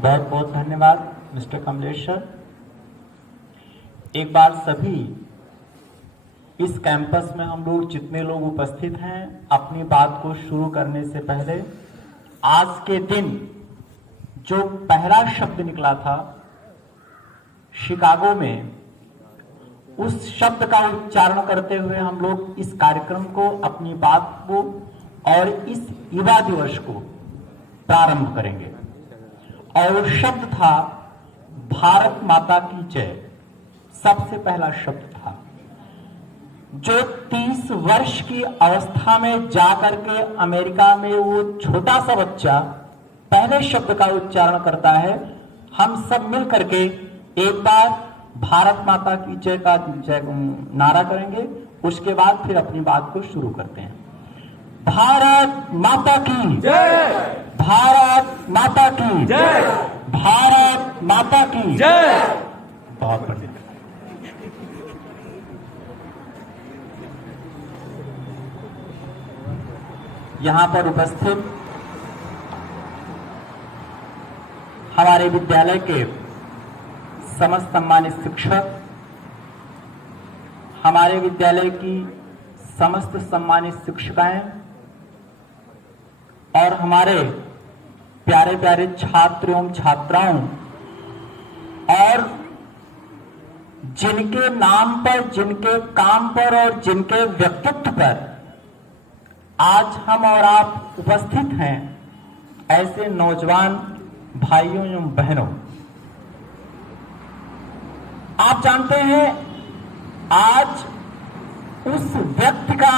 बहुत बहुत धन्यवाद मिस्टर कमलेश सर। एक बार सभी इस कैंपस में हम लोग जितने लोग उपस्थित हैं, अपनी बात को शुरू करने से पहले आज के दिन जो पहला शब्द निकला था शिकागो में, उस शब्द का उच्चारण करते हुए हम लोग इस कार्यक्रम को, अपनी बात को और इस युवा दिवस को प्रारंभ करेंगे। और शब्द था भारत माता की जय। सबसे पहला शब्द था जो 30 वर्ष की अवस्था में जाकर के अमेरिका में वो छोटा सा बच्चा पहले शब्द का उच्चारण करता है। हम सब मिल करके एक बार भारत माता की जय का नारा करेंगे, उसके बाद फिर अपनी बात को शुरू करते हैं। भारत माता की जय, भारत माता की जय, भारत माता की जय। बहुत बढ़िया। यहां पर उपस्थित हमारे विद्यालय के समस्त सम्मानित शिक्षक, हमारे विद्यालय की समस्त सम्मानित शिक्षिकाएं और हमारे प्यारे प्यारे छात्र एवं छात्राओं, और जिनके नाम पर, जिनके काम पर और जिनके व्यक्तित्व पर आज हम और आप उपस्थित हैं, ऐसे नौजवान भाइयों एवं बहनों, आप जानते हैं आज उस व्यक्ति का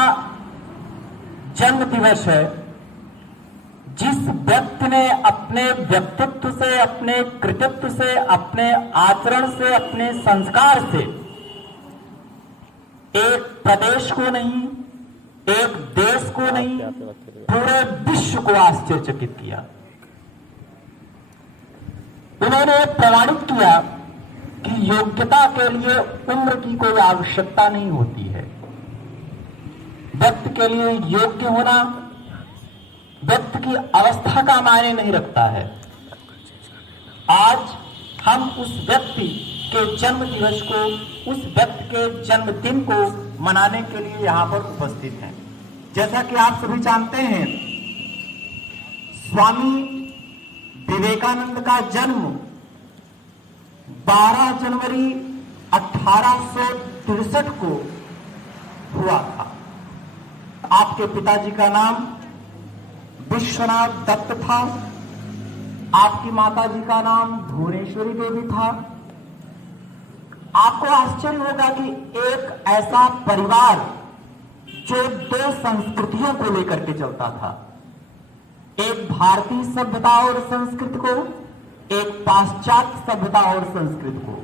जन्म दिवस है जिस व्यक्ति ने अपने व्यक्तित्व से, अपने कृतित्व से, अपने आचरण से, अपने संस्कार से एक प्रदेश को नहीं, एक देश को नहीं, पूरे विश्व को आश्चर्यचकित किया। उन्होंने प्रमाणित किया कि योग्यता के लिए उम्र की कोई आवश्यकता नहीं होती है। व्यक्ति के लिए योग्य होना व्यक्ति की अवस्था का मायने नहीं रखता है। आज हम उस व्यक्ति के जन्म दिवस को, उस व्यक्ति के जन्मदिन को मनाने के लिए यहां पर उपस्थित हैं। जैसा कि आप सभी जानते हैं, स्वामी विवेकानंद का जन्म 12 जनवरी 1863 को हुआ था। आपके पिताजी का नाम विश्वनाथ दत्त था, आपकी माताजी का नाम भुवनेश्वरी देवी था। आपको आश्चर्य होगा कि एक ऐसा परिवार जो 2 संस्कृतियों को लेकर के चलता था, एक भारतीय सभ्यता और संस्कृति को, एक पाश्चात्य सभ्यता और संस्कृति को।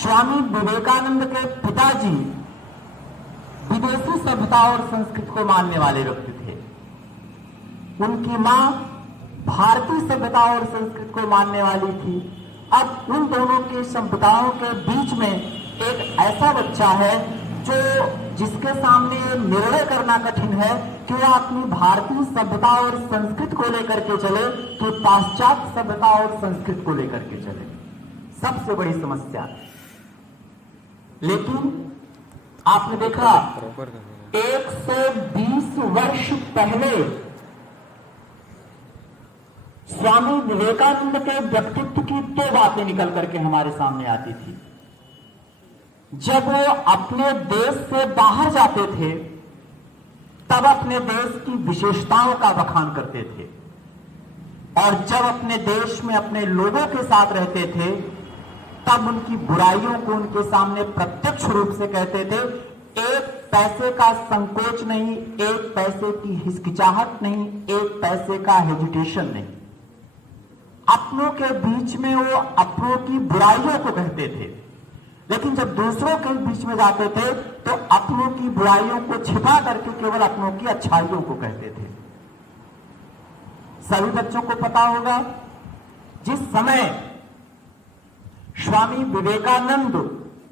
स्वामी विवेकानंद के पिताजी विदेशी सभ्यता और संस्कृति को मानने वाले व्यक्ति थे। उनकी मां भारतीय सभ्यता और संस्कृति को मानने वाली थी। अब उन दोनों की सभ्यताओं के बीच में एक ऐसा बच्चा है जो जिसके सामने निर्णय करना कठिन है कि वह अपनी भारतीय सभ्यता और संस्कृति को लेकर के चले कि पाश्चात्य सभ्यता और संस्कृति को लेकर के चले। सबसे बड़ी समस्या। लेकिन आपने देखा 120 वर्ष पहले स्वामी विवेकानंद के व्यक्तित्व की 2 बातें निकल करके हमारे सामने आती थी। जब वो अपने देश से बाहर जाते थे तब अपने देश की विशेषताओं का बखान करते थे, और जब अपने देश में अपने लोगों के साथ रहते थे तब उनकी बुराइयों को उनके सामने प्रत्यक्ष रूप से कहते थे। एक पैसे का संकोच नहीं, एक पैसे की हिचकिचाहट नहीं, एक पैसे का हेजिटेशन नहीं। अपनों के बीच में वो अपनों की बुराइयों को कहते थे, लेकिन जब दूसरों के बीच में जाते थे तो अपनों की बुराइयों को छिपा करके केवल अपनों की अच्छाइयों को कहते थे। सभी बच्चों को पता होगा, जिस समय स्वामी विवेकानंद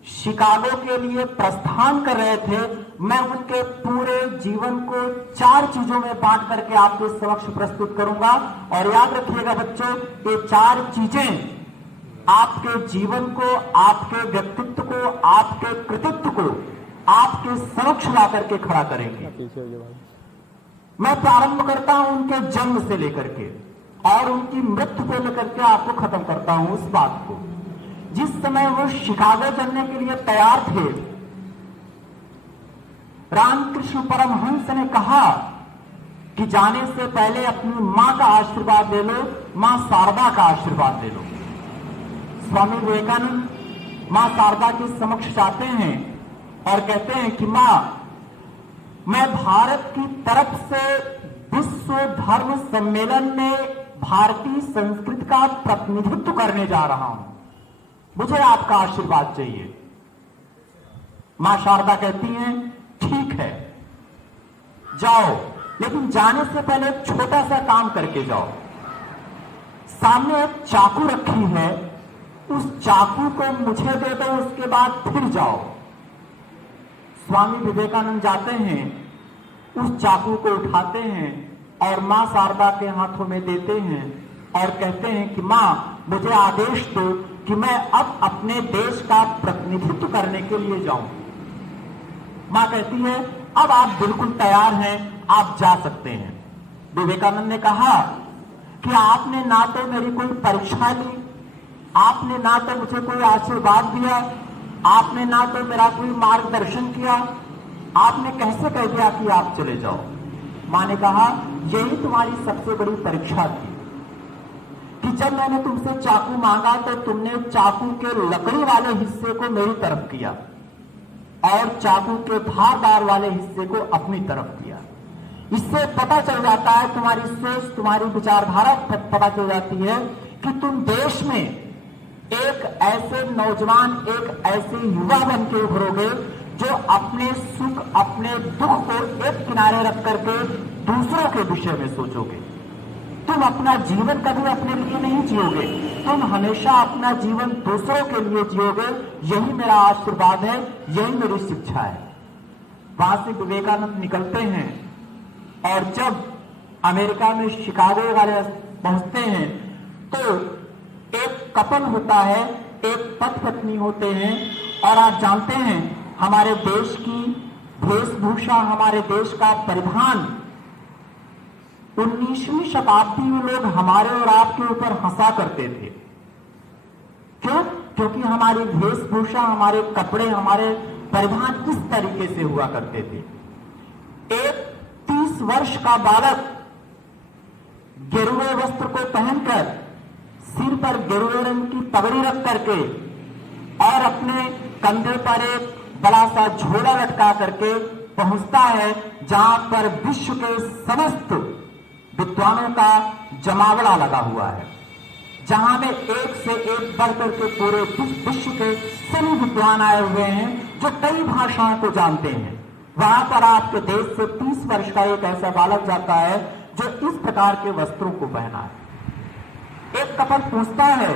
शिकागो के लिए प्रस्थान कर रहे थे, मैं उनके पूरे जीवन को 4 चीजों में बांट करके आपके समक्ष प्रस्तुत करूंगा। और याद रखिएगा बच्चों, ये 4 चीजें आपके जीवन को, आपके व्यक्तित्व को, आपके कृतित्व को आपके समक्ष ला करके खड़ा करेंगे। मैं प्रारंभ करता हूं उनके जन्म से लेकर के और उनकी मृत्यु को लेकर के आपको खत्म करता हूं उस बात को। जिस समय वो शिकागो चलने के लिए तैयार थे, रामकृष्ण परमहंस ने कहा कि जाने से पहले अपनी मां का आशीर्वाद ले लो, मां शारदा का आशीर्वाद ले लो। स्वामी विवेकानंद मां शारदा के समक्ष जाते हैं और कहते हैं कि मां, मैं भारत की तरफ से विश्व धर्म सम्मेलन में भारतीय संस्कृति का प्रतिनिधित्व करने जा रहा हूं, मुझे आपका आशीर्वाद चाहिए। मां शारदा कहती हैं ठीक है जाओ, लेकिन जाने से पहले एक छोटा सा काम करके जाओ। सामने एक चाकू रखी है, उस चाकू को मुझे दे दो, उसके बाद फिर जाओ। स्वामी विवेकानंद जाते हैं, उस चाकू को उठाते हैं और मां शारदा के हाथों में देते हैं और कहते हैं कि मां, मुझे आदेश दो कि मैं अब अपने देश का प्रतिनिधित्व करने के लिए जाऊं। मां कहती है अब आप बिल्कुल तैयार हैं, आप जा सकते हैं। विवेकानंद ने कहा कि आपने ना तो मेरी कोई परीक्षा ली, आपने ना तो मुझे कोई आशीर्वाद दिया, आपने ना तो मेरा कोई मार्गदर्शन किया, आपने कैसे कह दिया कि आप चले जाओ। मां ने कहा यही तुम्हारी सबसे बड़ी परीक्षा थी कि जब मैंने तुमसे चाकू मांगा तो तुमने चाकू के लकड़ी वाले हिस्से को मेरी तरफ किया और चाकू के धारदार वाले हिस्से को अपनी तरफ किया। इससे पता चल जाता है, तुम्हारी सोच, तुम्हारी विचारधारा पता चल जाती है कि तुम देश में एक ऐसे नौजवान, एक ऐसे युवा बन के उभरोगे जो अपने सुख, अपने दुख को एक किनारे रख करके दूसरों के विषय में सोचोगे। तुम अपना जीवन कभी अपने लिए नहीं जियोगे, तुम हमेशा अपना जीवन दूसरों के लिए जियोगे। यही मेरा आशीर्वाद है, यही मेरी शिक्षा है। वहां से विवेकानंद निकलते हैं और जब अमेरिका में शिकागो वाले पहुंचते हैं तो एक कपल होता है, एक पति पत्नी होते हैं। और आप जानते हैं हमारे देश की वेशभूषा, हमारे देश का परिधान 19वीं शताब्दी में लोग हमारे और आपके ऊपर हंसा करते थे। क्यों? क्योंकि हमारी वेशभूषा, हमारे कपड़े, हमारे परिधान इस तरीके से हुआ करते थे। एक 30 वर्ष का बालक गेरुए वस्त्र को पहनकर, सिर पर गेरुए रंग की पगड़ी रख करके और अपने कंधे पर एक बड़ा सा झोला लटका करके पहुंचता है जहां पर विश्व के समस्त विद्वानों का जमावड़ा लगा हुआ है, जहां में एक से एक बढ़कर के पूरे विश्व के सभी विद्वान आए हुए हैं जो कई भाषाओं को जानते हैं। वहां पर आपके देश से 30 वर्ष का एक ऐसा बालक जाता है जो इस प्रकार के वस्त्रों को पहना है। एक कपल पूछता है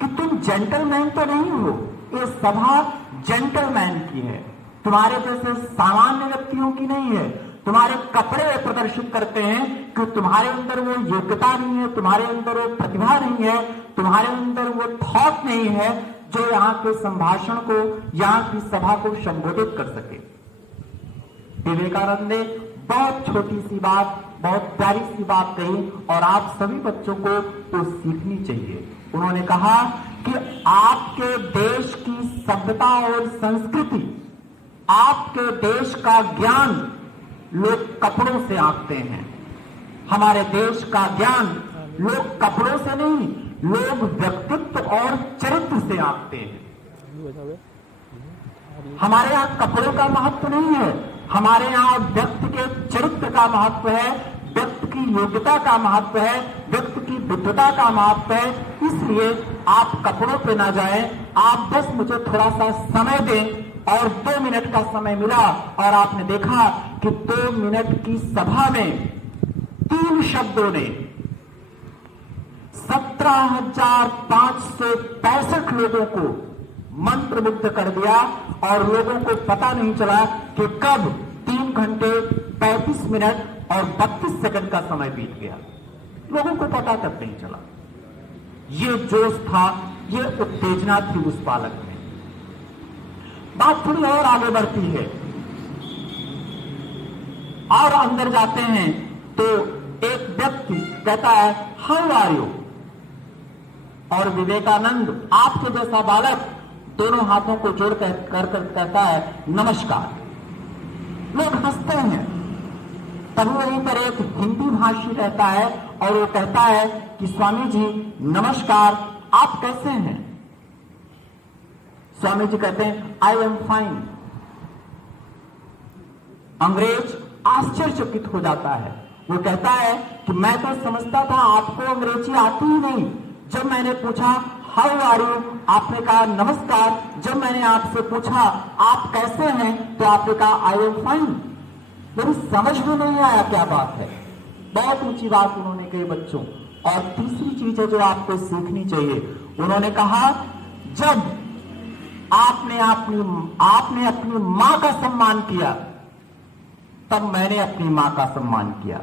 कि तुम जेंटलमैन तो नहीं हो, ये सभा जेंटलमैन की है, तुम्हारे जैसे सामान्य व्यक्तियों की नहीं है। तुम्हारे कपड़े प्रदर्शित करते हैं कि तुम्हारे अंदर वो योग्यता नहीं है, तुम्हारे अंदर वो प्रतिभा नहीं है, तुम्हारे अंदर वो थॉट नहीं है जो यहाँ के संभाषण को, यहाँ की सभा को संबोधित कर सके। विवेकानंद ने बहुत छोटी सी बात, बहुत प्यारी सी बात कही और आप सभी बच्चों को तो सीखनी चाहिए। उन्होंने कहा कि आपके देश की सभ्यता और संस्कृति, आपके देश का ज्ञान लोग कपड़ों से आंकते हैं। हमारे देश का ज्ञान लोग कपड़ों से नहीं, लोग व्यक्तित्व और चरित्र से आंकते हैं। हमारे यहाँ कपड़ों का महत्व नहीं है, हमारे यहाँ व्यक्ति के चरित्र का महत्व है, व्यक्ति की योग्यता का महत्व है, व्यक्ति की बुद्धता का महत्व है। इसलिए आप कपड़ों पे ना जाएं, आप बस मुझे थोड़ा सा समय दें। और 2 मिनट का समय मिला और आपने देखा कि 2 मिनट की सभा में 3 शब्दों ने 17,565 लोगों को मंत्रमुग्ध कर दिया और लोगों को पता नहीं चला कि कब 3 घंटे 35 मिनट और 32 सेकंड का समय बीत गया। लोगों को पता तक नहीं चला। ये जोश था, ये उत्तेजना थी उस बालक में। बात थोड़ी और आगे बढ़ती है और अंदर जाते हैं तो एक व्यक्ति कहता है हाउ आर यू, और विवेकानंद आपके जैसा बालक दोनों हाथों को जोड़ कर कहता है नमस्कार। लोग हंसते हैं। तभी वहीं पर एक हिंदी भाषी रहता है और वो कहता है कि स्वामी जी नमस्कार, आप कैसे हैं? स्वामी जी कहते हैं आई एम फाइन। अंग्रेज आश्चर्यचकित हो जाता है। वो कहता है कि मैं तो समझता था आपको अंग्रेजी आती ही नहीं। जब मैंने पूछा हाउ आर यू, आपने कहा नमस्कार। जब मैंने आपसे पूछा आप कैसे हैं, तो आपने कहा आई एम फाइन। मेरी समझ में नहीं आया क्या बात है। बहुत ऊंची बात उन्होंने कही बच्चों। और तीसरी चीज है जो आपको सीखनी चाहिए, उन्होंने कहा जब आपने अपनी मां का सम्मान किया तब मैंने अपनी मां का सम्मान किया।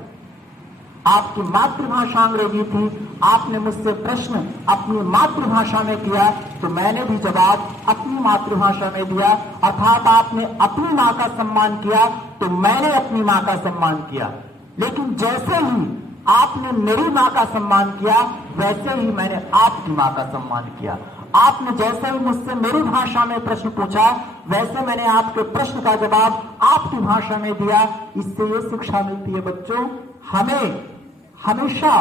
आपकी मातृभाषा अंग्रेजी थी, आपने मुझसे प्रश्न अपनी मातृभाषा में किया तो मैंने भी जवाब अपनी मातृभाषा में दिया। अर्थात आपने अपनी मां का सम्मान किया तो मैंने अपनी मां का सम्मान किया। लेकिन जैसे ही आपने मेरी मां का सम्मान किया वैसे ही मैंने आपकी मां का सम्मान किया। आपने जैसे ही मुझसे मेरी भाषा में प्रश्न पूछा वैसे मैंने आपके प्रश्न का जवाब आपकी भाषा में दिया। इससे ये शिक्षा मिलती है बच्चों, हमें हमेशा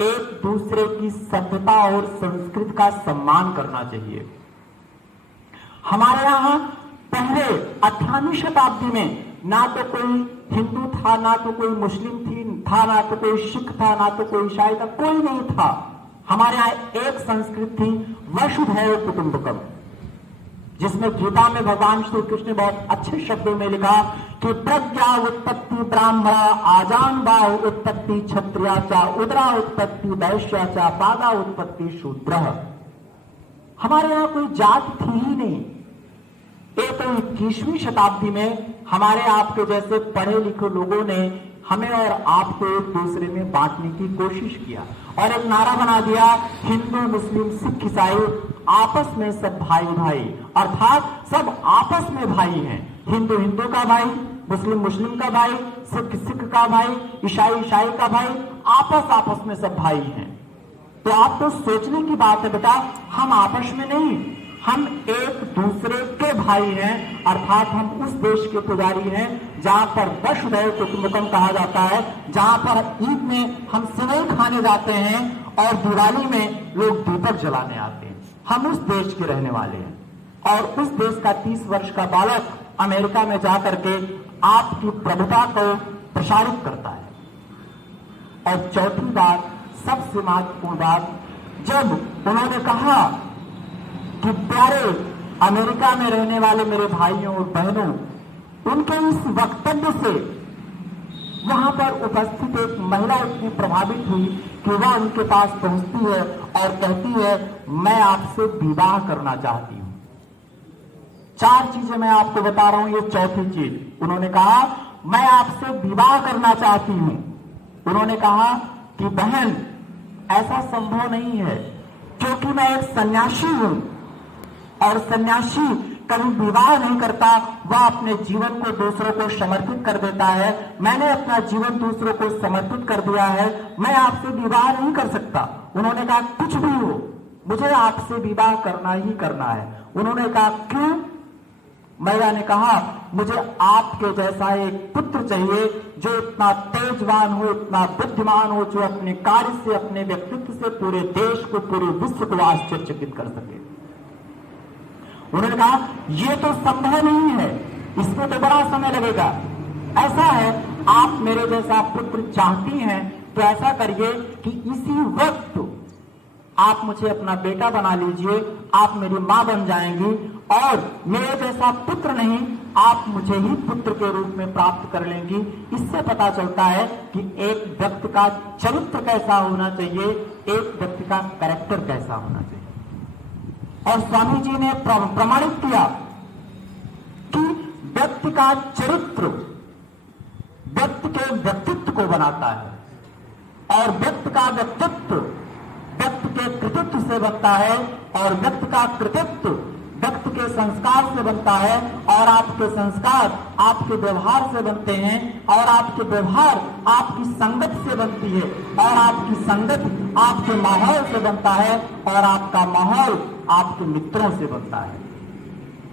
एक दूसरे की सभ्यता और संस्कृति का सम्मान करना चाहिए। हमारे यहां पहले 18वीं शताब्दी में ना तो कोई हिंदू था, ना तो कोई मुस्लिम था, ना तो कोई सिख था, ना तो कोई ईसाई था, कोई नहीं था। हमारे यहाँ एक संस्कृति थी वसुधैव कुटुंबकम, जिसमें गीता में भगवान श्री कृष्ण ने बहुत अच्छे शब्दों में लिखा कि प्रज्ञा उत्पत्ति ब्राह्मणा, आजान बाहु उत्पत्ति क्षत्रिया चा, उदरा उत्पत्ति वैश्या चा, पादा उत्पत्ति शूद्र। हमारे यहाँ कोई जात थी ही नहीं। एक 21वीं शताब्दी में हमारे आपके जैसे पढ़े लिखे लोगों ने हमें और आपको एक दूसरे में बांटने की कोशिश किया और एक नारा बना दिया हिंदू मुस्लिम सिख ईसाई आपस में सब भाई भाई, अर्थात सब आपस में भाई हैं। हिंदू हिंदू का भाई, मुस्लिम मुस्लिम का भाई, सिख सिख का भाई, ईसाई ईसाई का भाई, आपस में सब भाई हैं। तो आपको सोचने की बात है बेटा, हम आपस में नहीं, हम एक दूसरे के भाई हैं। अर्थात हम उस देश के पुजारी हैं जहां पर वसुधैव कुटुंबकम कहा जाता है, जहां पर ईद में हम सेवई खाने जाते हैं और दिवाली में लोग दीपक जलाने आते हैं। हम उस देश के रहने वाले हैं और उस देश का 30 वर्ष का बालक अमेरिका में जाकर के आपकी प्रभुता को प्रसारित करता है। और चौथी बात, सबसे महत्वपूर्ण बात, जब उन्होंने कहा कि प्यारे अमेरिका में रहने वाले मेरे भाइयों और बहनों, उनके इस वक्तव्य से वहां पर उपस्थित एक महिला इतनी प्रभावित हुई कि वह उनके पास पहुंचती है और कहती है मैं आपसे विवाह करना चाहती हूं। 4 चीजें मैं आपको बता रहा हूं, ये चौथी चीज। उन्होंने कहा मैं आपसे विवाह करना चाहती हूं। उन्होंने कहा कि बहन ऐसा संभव नहीं है क्योंकि मैं एक सन्यासी हूं और सन्यासी कभी विवाह नहीं करता, वह अपने जीवन को दूसरों को समर्पित कर देता है। मैंने अपना जीवन दूसरों को समर्पित कर दिया है, मैं आपसे विवाह नहीं कर सकता। उन्होंने कहा कुछ भी हो, मुझे आपसे विवाह करना ही करना है। उन्होंने कहा क्यों? महिला ने कहा मुझे आपके जैसा एक पुत्र चाहिए जो इतना तेजवान हो, इतना बुद्धिमान हो, जो अपने कार्य से, अपने व्यक्तित्व से पूरे देश को, पूरे विश्व को आश्चर्यचकित कर सके। उन्होंने कहा यह तो संभव नहीं है, इसमें तो बड़ा समय लगेगा। ऐसा है, आप मेरे जैसा पुत्र चाहती हैं तो ऐसा करिए कि इसी वक्त आप मुझे अपना बेटा बना लीजिए, आप मेरी मां बन जाएंगी और मेरे जैसा पुत्र नहीं, आप मुझे ही पुत्र के रूप में प्राप्त कर लेंगी। इससे पता चलता है कि एक व्यक्ति का चरित्र कैसा होना चाहिए, एक व्यक्ति का कैरेक्टर कैसा होना चाहिए। और स्वामी जी ने प्रमाणित किया कि व्यक्ति का चरित्र व्यक्ति के व्यक्तित्व को बनाता है और व्यक्ति का व्यक्तित्व व्यक्ति के कृतित्व से बनता है और व्यक्ति का कृतित्व व्यक्ति के संस्कार से बनता है और आपके संस्कार आपके व्यवहार से बनते हैं और आपके व्यवहार आपकी संगत से बनती है और आपकी संगत आपके माहौल से बनता है और आपका माहौल आपके मित्रों से बनता है।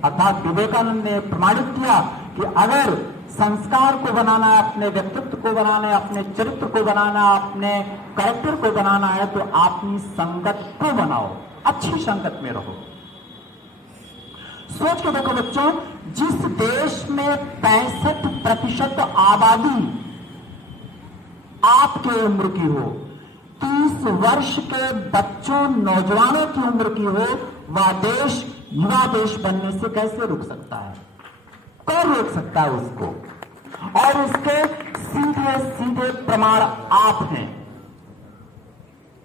अर्थात विवेकानंद ने प्रमाणित किया कि अगर संस्कार को बनाना है, अपने व्यक्तित्व को बनाना है, अपने चरित्र को बनाना है, अपने कैरेक्टर को बनाना है तो अपनी संगत को बनाओ, अच्छी संगत में रहो। सोच के देखो बच्चों, जिस देश में 65% आबादी आपके उम्र की हो, 30 वर्ष के बच्चों नौजवानों की उम्र की हो, वह देश युवा देश बनने से कैसे रुक सकता है? कौन रोक सकता है उसको? और उसके सीधे सीधे प्रमाण आप हैं,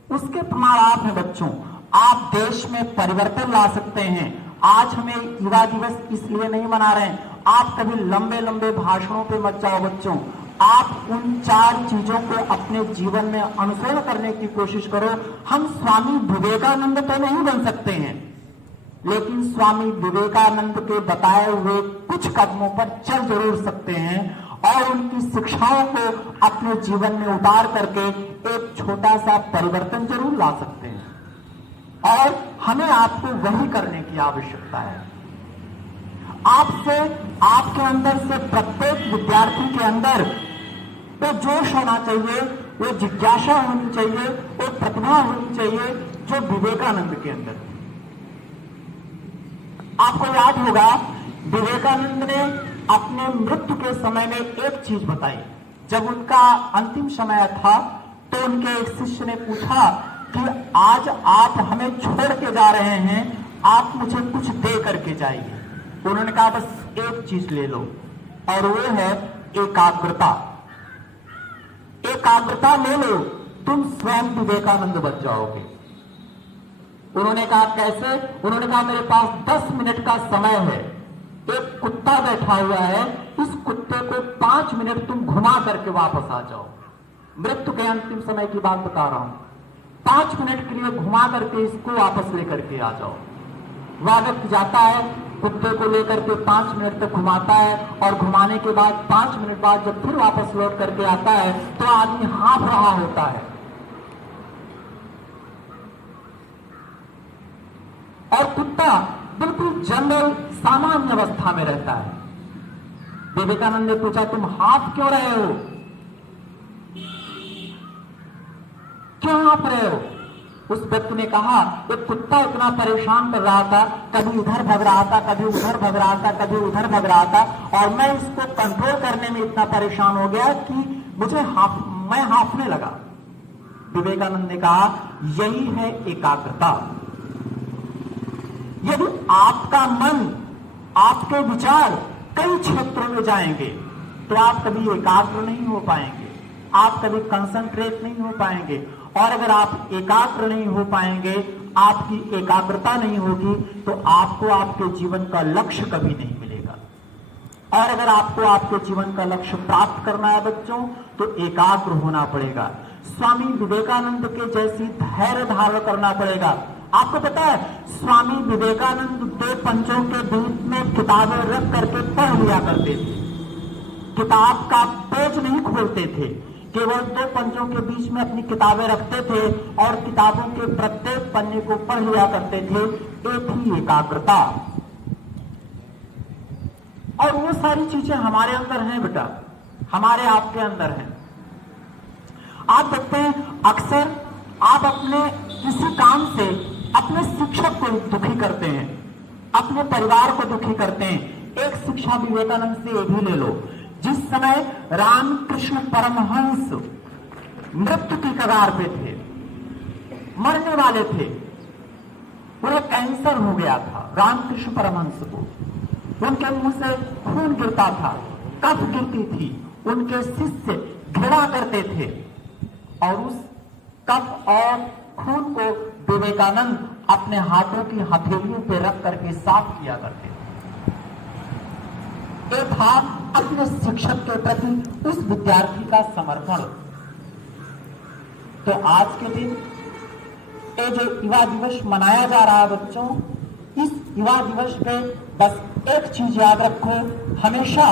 उसके प्रमाण आप हैं बच्चों। आप देश में परिवर्तन ला सकते हैं। आज हमें युवा दिवस इसलिए नहीं मना रहे हैं, आप कभी लंबे लंबे भाषणों पे मत जाओ बच्चों। आप उन 4 चीजों को अपने जीवन में अनुसरण करने की कोशिश करो। हम स्वामी विवेकानंद तो नहीं बन सकते हैं, लेकिन स्वामी विवेकानंद के बताए हुए कुछ कदमों पर चल जरूर सकते हैं और उनकी शिक्षाओं को अपने जीवन में उतार करके एक छोटा सा परिवर्तन जरूर ला सकते हैं। और हमें आपको वही करने की आवश्यकता है। आपसे, आपके अंदर से प्रत्येक विद्यार्थी के अंदर वो जोश होना चाहिए, वो जिज्ञासा होनी चाहिए, वो प्रतिभा होनी चाहिए जो विवेकानंद के अंदर थी। आपको याद होगा विवेकानंद ने अपने मृत्यु के समय में एक चीज बताई। जब उनका अंतिम समय था तो उनके एक शिष्य ने पूछा कि आज आप हमें छोड़ के जा रहे हैं, आप मुझे कुछ दे करके जाइए। उन्होंने कहा बस एक चीज ले लो और वो है एकाग्रता। एकाग्रता ले लो, तुम स्वयं विवेकानंद बन जाओगे। उन्होंने कहा कैसे? उन्होंने कहा मेरे पास 10 मिनट का समय है, एक कुत्ता बैठा हुआ है, इस कुत्ते को 5 मिनट तुम घुमा करके वापस आ जाओ। मृत्यु के अंतिम समय की बात बता रहा हूं। 5 मिनट के लिए घुमा करके इसको वापस लेकर के आ जाओ। वह व्यक्ति जाता है, कुत्ते को लेकर के 5 मिनट तक घुमाता है और घुमाने के बाद 5 मिनट बाद जब फिर वापस लौट करके आता है तो आदमी हाँफ रहा होता है और कुत्ता बिल्कुल जनरल सामान्य अवस्था में रहता है। विवेकानंद ने पूछा तुम हाँफ क्यों रहे हो, क्यों हाँफ रहे हो? उस व्यक्ति ने कहा एक कुत्ता इतना परेशान कर रहा था, कभी इधर भग रहा था, कभी उधर भग रहा था, कभी उधर भग रहा था और मैं इसको कंट्रोल करने में इतना परेशान हो गया कि मैं हाँफने लगा। विवेकानंद ने कहा यही है एकाग्रता। यदि आपका मन, आपके विचार कई क्षेत्रों में जाएंगे तो आप कभी एकाग्र नहीं हो पाएंगे, आप कभी कंसंट्रेट नहीं हो पाएंगे। और अगर आप एकाग्र नहीं हो पाएंगे, आपकी एकाग्रता नहीं होगी तो आपको आपके जीवन का लक्ष्य कभी नहीं मिलेगा। और अगर आपको आपके जीवन का लक्ष्य प्राप्त करना है बच्चों तो एकाग्र होना पड़ेगा। स्वामी विवेकानंद के जैसी धैर्य धारण करना पड़ेगा। आपको पता है स्वामी विवेकानंद 2 पंचों के बीच में किताबें रख करके पढ़ लिया करते थे। किताब का पेज नहीं खोलते थे, केवल 2 पंचों के बीच में अपनी किताबें रखते थे और किताबों के प्रत्येक पन्ने को पढ़ लिया करते थे। एक ही एकाग्रता। और वो सारी चीजें हमारे अंदर हैं बेटा, हमारे आपके अंदर हैं। आप देखते हैं अक्सर आप अपने किसी काम से अपने शिक्षक को दुखी करते हैं, अपने परिवार को दुखी करते हैं। एक शिक्षा विवेकानंद से ये भी ले लो। जिस समय रामकृष्ण परमहंस मृत्यु की कगार पे थे, मरने वाले थे, उन्हें कैंसर हो गया था रामकृष्ण परमहंस को, उनके मुंह से खून गिरता था, कफ गिरती थी, उनके शिष्य घृणा करते थे और उस कफ और खून को विवेकानंद अपने हाथों की हथेलियों पर रख करके साफ किया करते थे। एक था अपने शिक्षक के प्रति उस विद्यार्थी का समर्पण। तो आज के दिन ये जो युवा दिवस मनाया जा रहा है बच्चों, इस युवा दिवस पे बस एक चीज याद रखो, हमेशा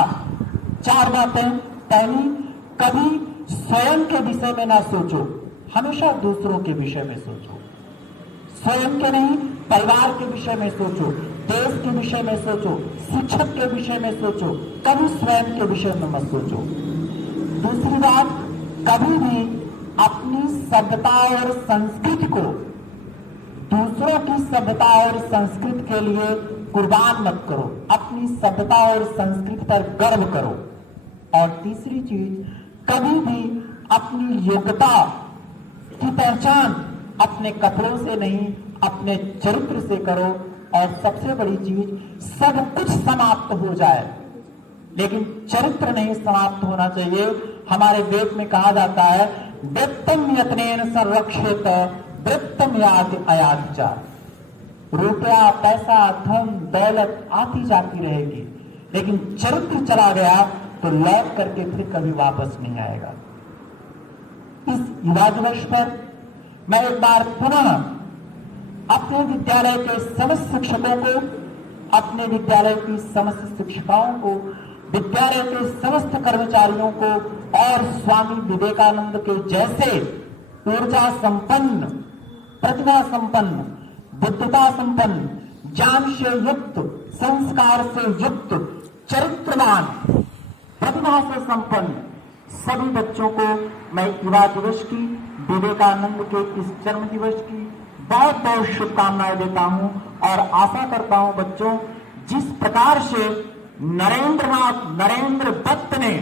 4 बातें। पहली, कभी स्वयं के विषय में ना सोचो, हमेशा दूसरों के विषय में सोचो। स्वयं के नहीं, परिवार के विषय में सोचो, देश के विषय में सोचो, शिक्षक के विषय में सोचो, कभी स्वयं के विषय में मत सोचो। दूसरी बात, कभी भी अपनी सभ्यता और संस्कृति को दूसरों की सभ्यता और संस्कृति के लिए कुर्बान मत करो, अपनी सभ्यता और संस्कृति पर गर्व करो। और तीसरी चीज, कभी भी अपनी योग्यता की पहचान अपने कपड़ों से नहीं, अपने चरित्र से करो। और सबसे बड़ी चीज, सब कुछ समाप्त हो जाए लेकिन चरित्र नहीं समाप्त होना चाहिए। हमारे वेद में कहा जाता है, वृत्तम यत्नेन संरक्षेत वृत्तम याद अयाचा। रुपया, पैसा, धन, दौलत आती जाती रहेगी, लेकिन चरित्र चला गया तो लौट करके फिर कभी वापस नहीं आएगा। इस युवा दिवस पर मैं एक बार पुनः अपने विद्यालय के समस्त शिक्षकों को, अपने विद्यालय की समस्त शिक्षिकाओं को, विद्यालय के समस्त कर्मचारियों को और स्वामी विवेकानंद के जैसे ऊर्जा संपन्न, प्रतिभा संपन्न, बुद्धिता संपन्न, ज्ञान से युक्त, संस्कार से युक्त, चरित्रवान, प्रतिभा से संपन्न सभी बच्चों को मैं युवा दिवस की, विवेकानंद के इस जन्म दिवस की बहुत बहुत शुभकामनाएं देता हूं। और आशा करता हूं बच्चों, जिस प्रकार से नरेंद्र दत्त ने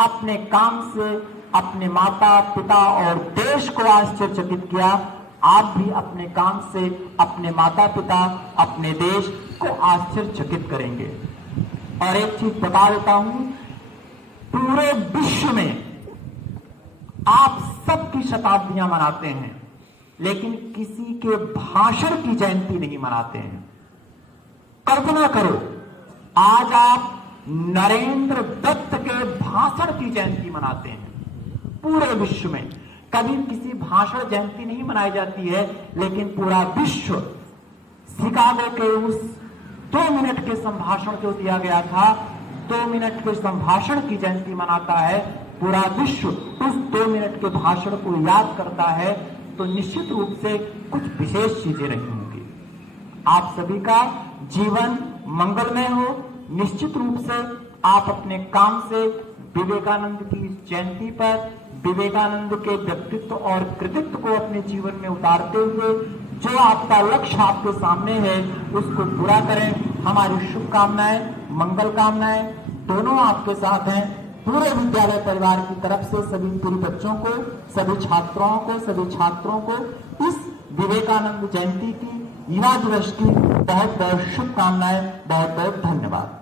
अपने काम से अपने माता पिता और देश को आश्चर्यचकित किया, आप भी अपने काम से अपने माता पिता, अपने देश को आश्चर्यचकित करेंगे। और एक चीज बता देता हूं, पूरे विश्व में आप सबकी शताब्दियां मनाते हैं, लेकिन किसी के भाषण की जयंती नहीं मनाते हैं। कल्पना करो, आज आप नरेंद्र दत्त के भाषण की जयंती मनाते हैं। पूरे विश्व में कभी किसी भाषण जयंती नहीं मनाई जाती है, लेकिन पूरा विश्व शिकागो के उस 2 मिनट के संभाषण को दिया गया था, 2 मिनट के संभाषण की जयंती मनाता है। पूरा विश्व उस 2 मिनट के भाषण को याद करता है, तो निश्चित रूप से कुछ विशेष चीजें रही होंगी। आप सभी का जीवन मंगलमय हो। निश्चित रूप से आप अपने काम से विवेकानंद की इस जयंती पर विवेकानंद के व्यक्तित्व और कृतित्व को अपने जीवन में उतारते हुए जो आपका लक्ष्य आपके सामने है उसको पूरा करें। हमारी शुभकामनाएं, मंगल कामनाएं दोनों आपके साथ हैं। पूरे विद्यालय परिवार की तरफ से सभी पूर्व बच्चों को, सभी छात्राओं को, सभी छात्रों को इस विवेकानंद जयंती की, युवा दिवस की बहुत बहुत शुभकामनाएं। बहुत बहुत धन्यवाद।